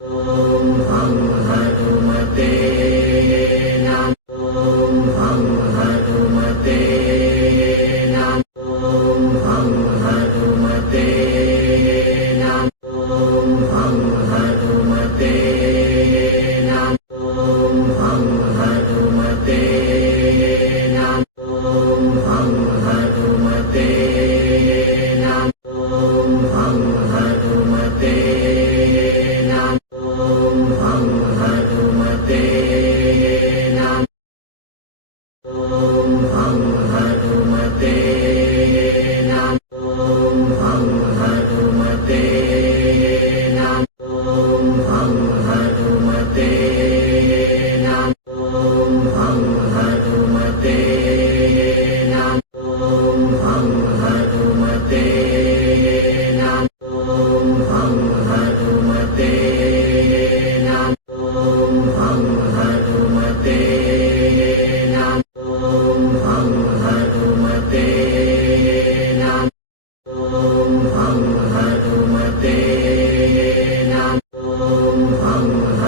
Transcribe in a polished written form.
หังหตุมเตนะโมหังหตุมเตนะโมหังหตุมเตนะโมหังหตุมเตนะโมหังหตุมเตนะโมหังหตุมเตนะโมหังหตุมเตนะโมหังหตุมเตนะโมหังหตุมเตนะโมหังหตุมเตนะโมหังหตุมเตนะโมหังหตุมเตนะโมหังหตุมเตนะโมหังหตุมเตนะโมหังหตุมเตนะโมหังหตุมเตนะโมหังหตุมเตนะโมหังห